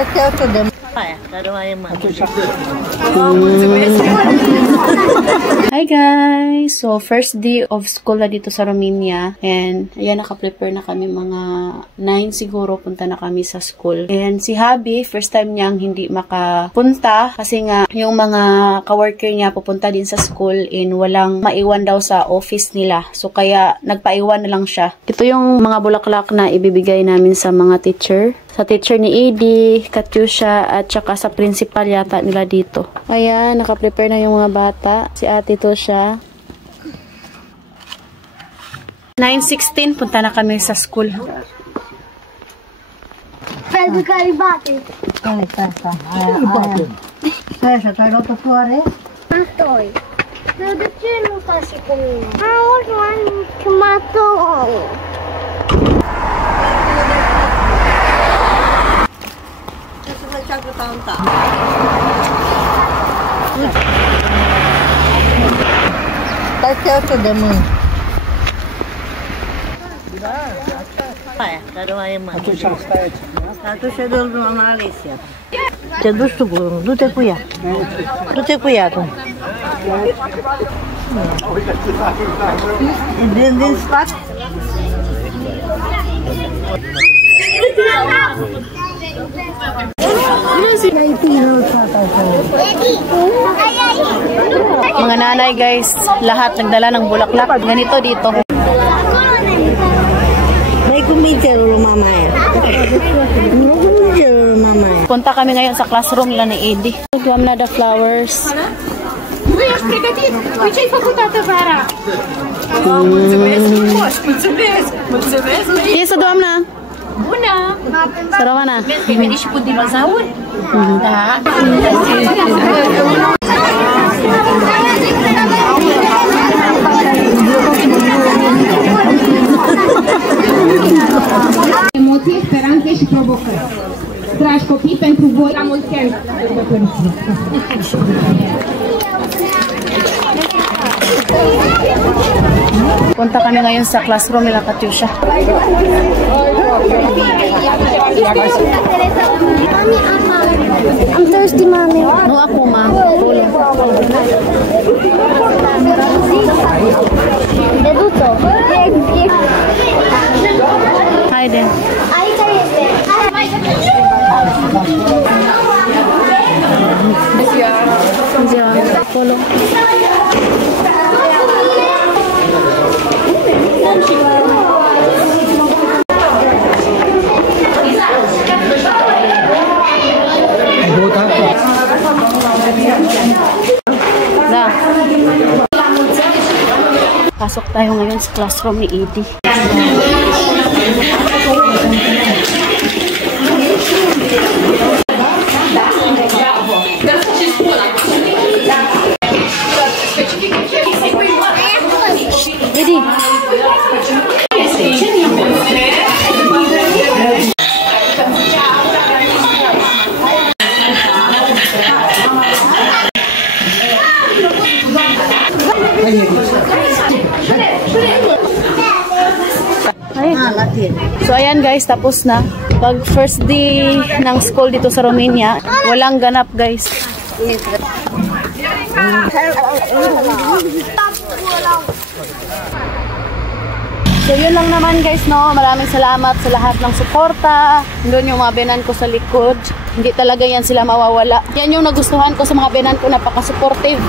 Hi guys! So, first day of school na dito sa Romania. And, ayan, naka-prepare na kami mga 9 siguro. Punta na kami sa school. And si Habi, first time niyang hindi makapunta. Kasi nga, yung mga kaworker niya pupunta din sa school and walang maiwan daw sa office nila. So, kaya nagpaiwan na lang siya. Ito yung mga bulaklak na ibibigay namin sa mga teacher. Sa teacher ni Edie, Katyusha, at saka sa principal yata nila dito. Ayan, naka-prepare na yung mga bata. Si ate to siya. 9:16, punta na kami sa school. Pentru că îi bate. Care e asta? Aia. Stai așa, tu ai luat-o tu, are? Matoi. Dar de ce nu faci și cu mine? Auzi, mănânc matoi. Ce să făcea cu tanta? Stai-ți asta de mâini. Aia, care mai e mâini. Atunci stai aici. Atunci dă-l mama Alesia. Te duci tu, du-te cu ea. Du-te cu ea tu. Din spate. Mga nanay guys, lahat nagdala ng bulaklak. Ganito dito. May kumitero mamaya. Punta kami ngayon sa classroom nila ni Edie. Tuwam na the flowers. Nu ești pregătit? Păi ce-ai făcut toată vara? Mulțumesc frumos! Mulțumesc! Mulțumesc! Este doamna? Bună! Saravana. Vezi că ai venit și cu dinozauri? Da! Emoții, speranțe și provocări. Dragi copii, pentru voi la mulți ani! Punta kami ngayon sa classroom nila Katyusha. I'm thirsty, mommy. No ako ma. Beduto. Haide. Aici este. Ziua. Acolo. Da. Pasok tayo ngayon sa classroom ni Edie. Edie. So ayan guys, tapos na. Pag first day ng school dito sa Romania, walang ganap guys. So yun lang naman guys, no. Maraming salamat sa lahat ng suporta. Doon yung mga benan ko sa likod. Hindi talaga yan sila mawawala. Yan yung nagustuhan ko sa mga benan ko, napaka-supportive.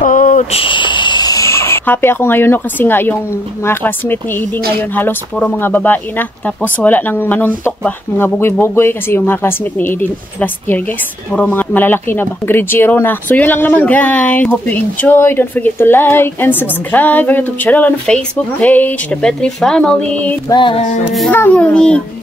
Ouch! Happy ako ngayon no, kasi nga yung mga classmate ni Edie ngayon halos puro mga babae na. Tapos wala nang manuntok ba, mga bugoy-bugoy kasi yung mga classmate ni Edie last year guys, puro mga malalaki na ba, grade 0 na. So yun lang naman guys, hope you enjoy. Don't forget to like and subscribe our YouTube channel and Facebook page, The Petri Family. Bye! Family!